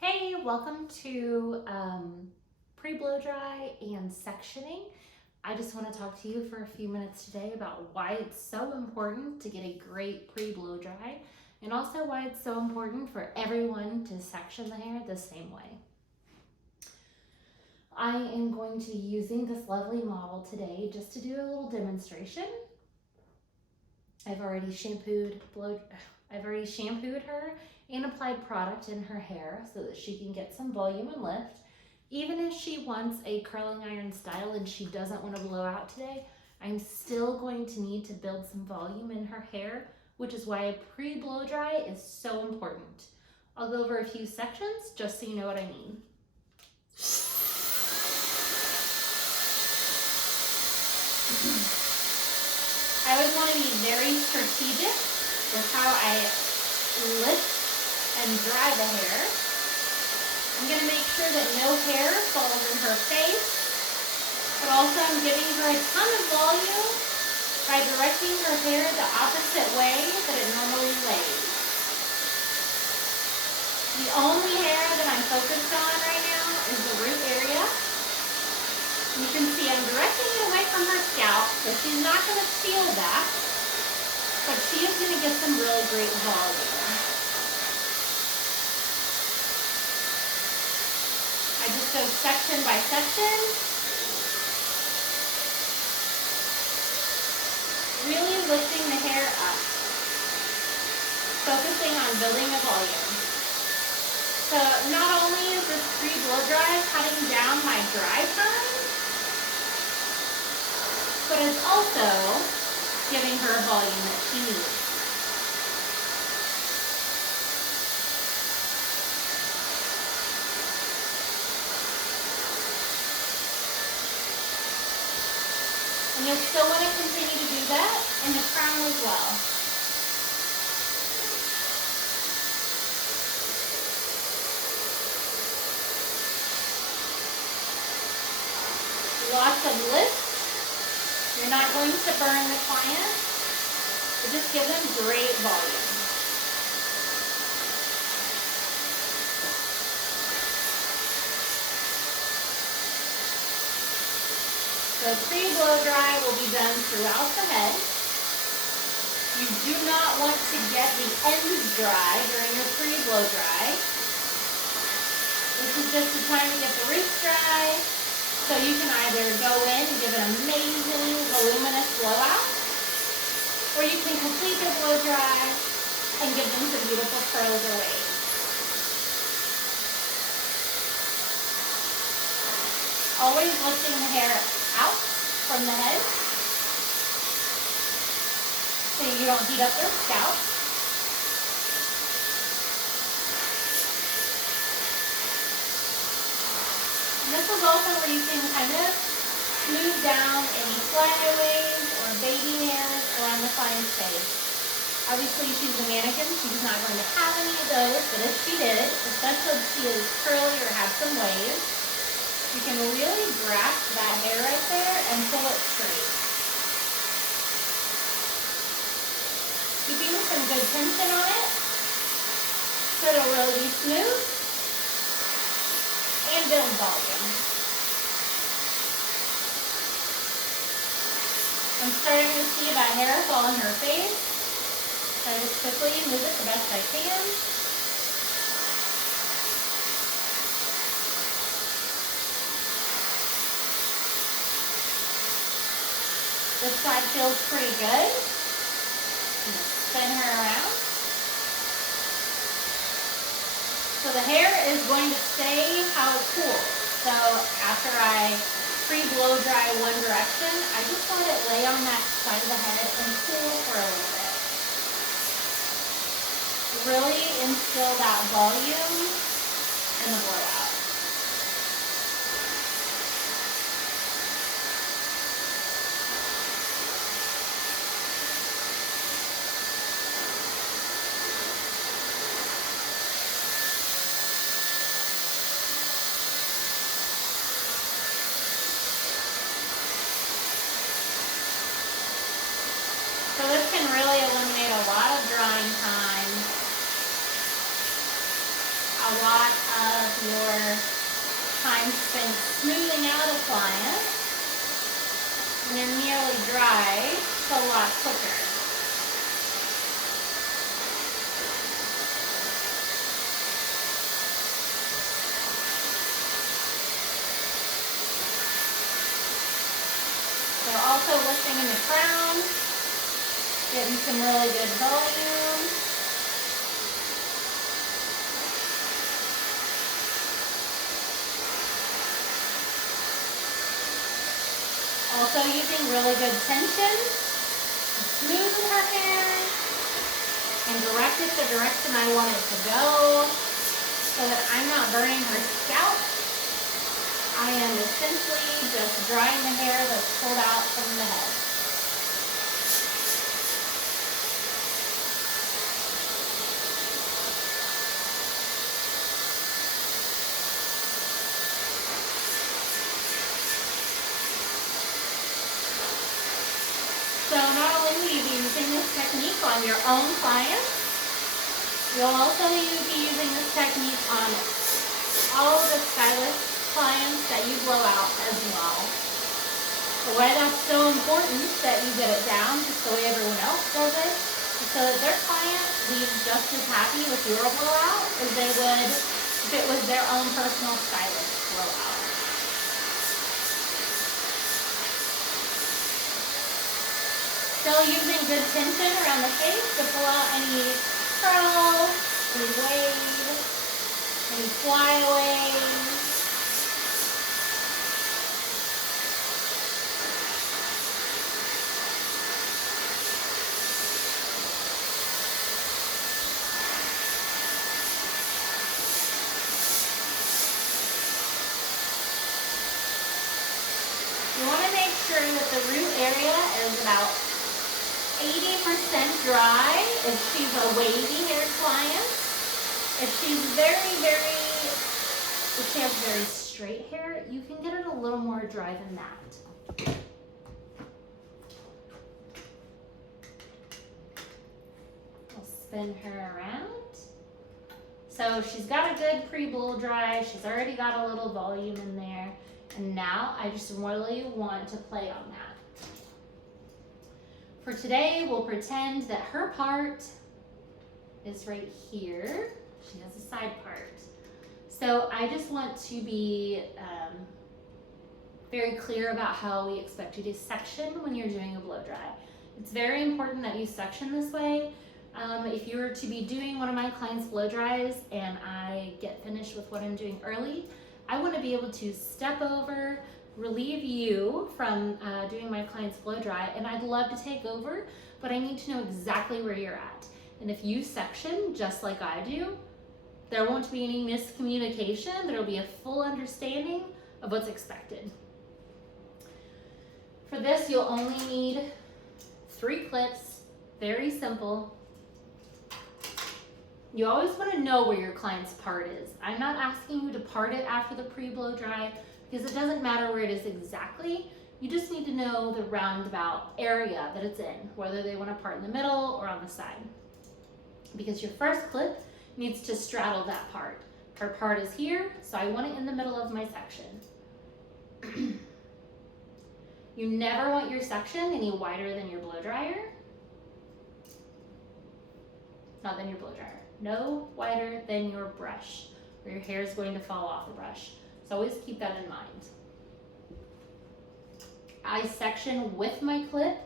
Hey, welcome to pre-blow dry and sectioning. I just want to talk to you for a few minutes today about why it's so important to get a great pre-blow dry and also why it's so important for everyone to section the hair the same way. I am going to be using this lovely model today just to do a little demonstration. I've already shampooed her and applied product in her hair so that she can get some volume and lift. Even if she wants a curling iron style and she doesn't want to blow out today, I'm still going to need to build some volume in her hair, which is why a pre-blow dry is so important. I'll go over a few sections just so you know what I mean. I always want to be very strategic with how I lift and dry the hair. I'm going to make sure that no hair falls in her face, but also I'm giving her a ton of volume by directing her hair the opposite way that it normally lays. The only hair that I'm focused on right now is the root area. You can see I'm directing it away from her scalp, so she's not going to feel that, but she is going to get some really great volume. I just go section by section, really lifting the hair up, focusing on building a volume. So not only is this pre-blow dry cutting down my dry time, but it's also giving her a volume that she needs. And you'll still want to continue to do that in the crown as well. Lots of lift. You're not going to burn the client, but just give them great volume. The pre-blow dry will be done throughout the head. You do not want to get the ends dry during your pre-blow dry. This is just the time to get the roots dry. So you can either go in and give an amazing voluminous blowout, or you can complete the blow dry and give them some beautiful curls or waves. Always lifting the hair out from the head so you don't heat up their scalp. And this is also where you can kind of smooth down any flyaways or baby hairs around the client's face. Obviously, she's a mannequin. She's not going to have any of those, but if she did, especially if she is curly or has some waves, you can really grasp that hair right there and pull it straight. Keeping some good tension on it so it'll really be smooth and build volume. I'm starting to see that hair fall on her face. So I just quickly move it the best I can. This side feels pretty good. Spin her around. So the hair is going to stay how it cools. So after I pre-blow dry one direction, I just let it lay on that side of the head and cool for a little bit. Really instill that volume in the blowout. So this can really eliminate a lot of drying time. a lot of your time spent smoothing out a client and they're nearly dry a lot quicker. So also lifting in the crown, getting some really good volume. Also using really good tension to smoothen her hair and direct it the direction I want it to go so that I'm not burning her scalp. I am essentially just drying the hair that's pulled out from the head. So not only will you be using this technique on your own clients, you'll also be using this technique on all the stylist clients that you blow out as well. So why that's so important that you get it down just the way everyone else does it is so that their client leaves just as happy with your blowout as they would if it was their own personal stylist blowout. Still using good tension around the face to pull out any curl, any wave, any flyaways. You want to make sure that the root area is about 80% dry if she's a wavy haired client. If she's if she has very straight hair, you can get it a little more dry than that. I'll spin her around. So she's got a good pre-blow dry. She's already got a little volume in there. And now I just really want to play on that. For today, we'll pretend that her part is right here. She has a side part. So I just want to be very clear about how we expect you to section when you're doing a blow dry. It's very important that you section this way. If you were to be doing one of my clients' blow dries and I get finished with what I'm doing early, I want to be able to step over, relieve you from doing my client's blow dry, and I'd love to take over, but I need to know exactly where you're at. And if you section just like I do, there won't be any miscommunication. There'll be a full understanding of what's expected. For this, you'll only need 3 clips, very simple. You always want to know where your client's part is. I'm not asking you to part it after the pre-blow dry because it doesn't matter where it is exactly. You just need to know the roundabout area that it's in, whether they want to part in the middle or on the side. Because your first clip needs to straddle that part. Her part is here, so I want it in the middle of my section. You never want your section any wider than your blow dryer. Not than your blow dryer. No wider than your brush, or your hair is going to fall off the brush. So always keep that in mind. I section with my clip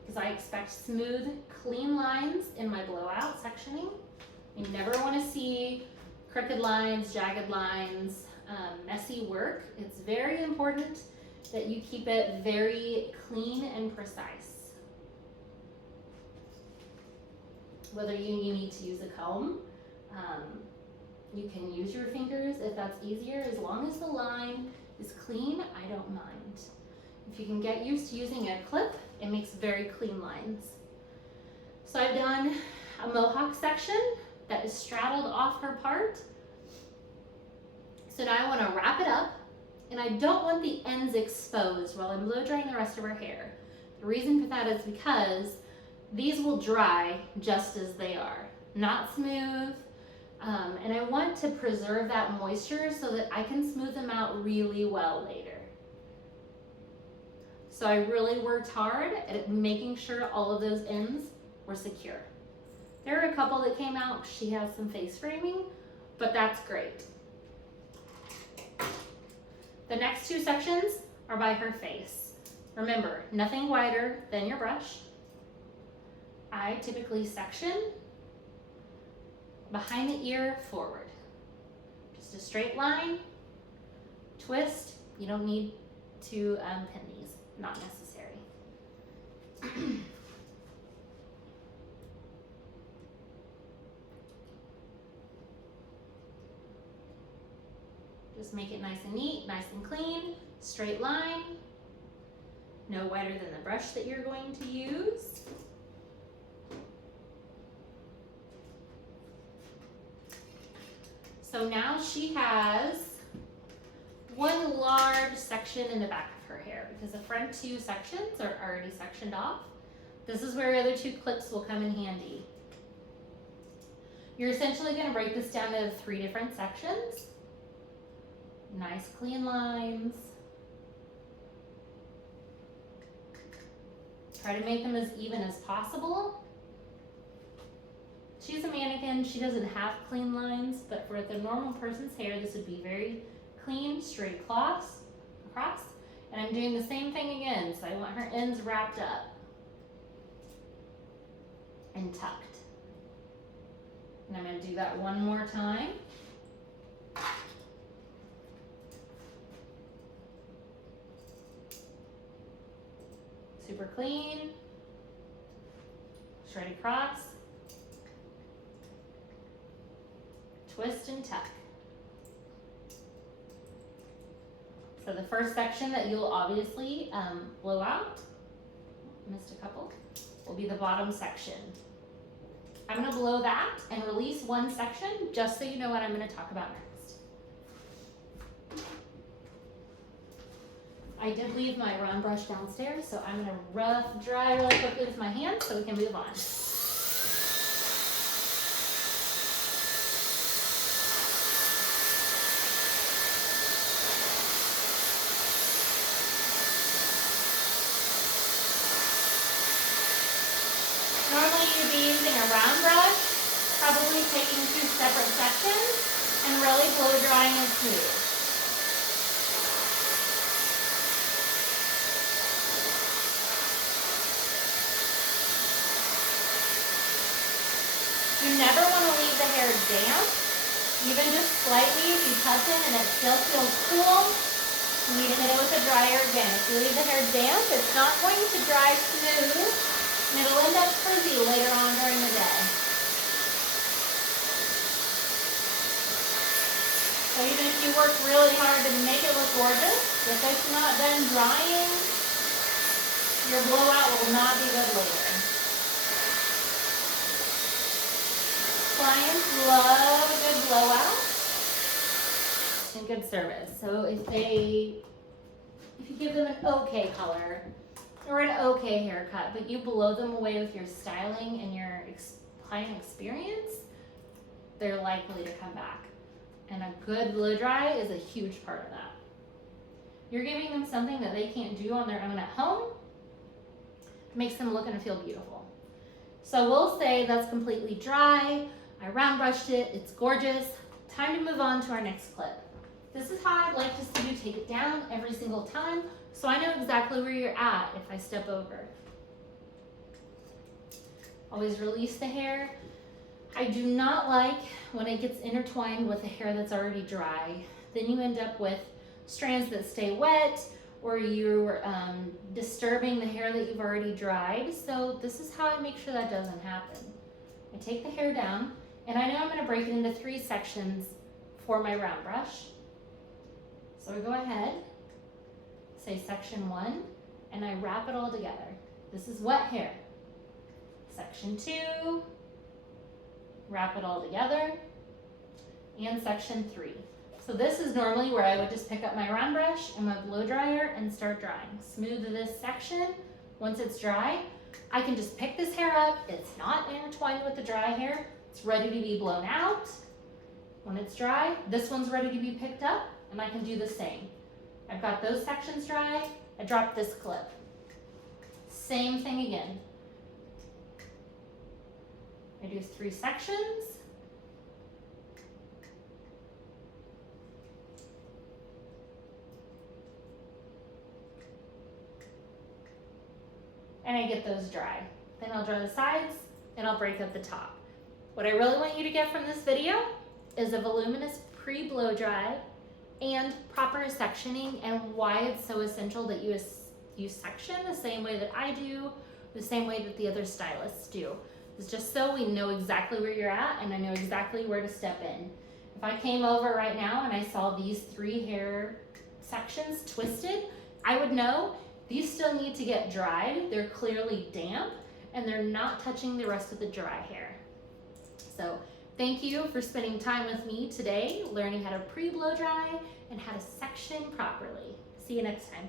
because I expect smooth, clean lines in my blowout sectioning. You never want to see crooked lines, jagged lines, messy work. It's very important that you keep it very clean and precise. Whether you need to use a comb, you can use your fingers if that's easier. As long as the line is clean, I don't mind. If you can get used to using a clip, it makes very clean lines. So I've done a mohawk section that is straddled off her part. So now I want to wrap it up, and I don't want the ends exposed while I'm blow drying the rest of her hair. The reason for that is because these will dry just as they are. Not smooth, And I want to preserve that moisture so that I can smooth them out really well later. So I really worked hard at making sure all of those ends were secure. There are a couple that came out. She has some face framing, but that's great. The next two sections are by her face. Remember, nothing wider than your brush. I typically section behind the ear forward. Just a straight line, twist. You don't need to pin these, not necessary. Just make it nice and neat, nice and clean, straight line, no wider than the brush that you're going to use. So now she has one large section in the back of her hair because the front two sections are already sectioned off. This is where the other two clips will come in handy. You're essentially going to break this down into 3 different sections. Nice clean lines. Try to make them as even as possible. She's a mannequin, she doesn't have clean lines, but for the normal person's hair, this would be very clean, straight across. And I'm doing the same thing again, so I want her ends wrapped up and tucked. And I'm going to do that one more time. Super clean, straight across, twist and tuck. So the first section that you'll obviously blow out, missed a couple, will be the bottom section. I'm going to blow that and release one section just so you know what I'm going to talk about next. I did leave my round brush downstairs, so I'm going to rough dry really quickly with my hand so we can move on. Normally you'd be using a round brush, probably taking 2 separate sections and really blow drying it smooth. You never want to leave the hair damp, even just slightly. If you touch it and it still feels cool, you need to hit it with a dryer again. If you leave the hair damp, it's not going to dry smooth, and it'll end up frizzy later on during the day. So even if you work really hard to make it look gorgeous, if it's not done drying, your blowout will not be good later. Clients love a good blowout and good service. So if you give them an okay color or an okay haircut, but you blow them away with your styling and your client experience, they're likely to come back. And a good blow dry is a huge part of that. You're giving them something that they can't do on their own at home. It makes them look and feel beautiful. So we'll say that's completely dry. I round brushed it, it's gorgeous. Time to move on to our next clip. This is how I'd like to see you take it down every single time, so I know exactly where you're at if I step over. Always release the hair. I do not like when it gets intertwined with the hair that's already dry. Then you end up with strands that stay wet, or you're disturbing the hair that you've already dried. So this is how I make sure that doesn't happen. I take the hair down, and I know I'm going to break it into 3 sections for my round brush. So we go ahead, say section 1, and I wrap it all together. This is wet hair. Section 2, wrap it all together, and section 3. So this is normally where I would just pick up my round brush and my blow dryer and start drying. Smooth this section. Once it's dry, I can just pick this hair up. It's not intertwined with the dry hair. It's ready to be blown out. When it's dry, this one's ready to be picked up, and I can do the same. I've got those sections dry, I drop this clip. Same thing again. I do 3 sections. And I get those dry. Then I'll dry the sides and I'll break up the top. What I really want you to get from this video is a voluminous pre-blow dry and proper sectioning, and why it's so essential that you section the same way that I do, the same way that the other stylists do. It's just so we know exactly where you're at and I know exactly where to step in. If I came over right now and I saw these 3 hair sections twisted, I would know these still need to get dried. They're clearly damp and they're not touching the rest of the dry hair. So thank you for spending time with me today, learning how to pre-blow dry and how to section properly. See you next time.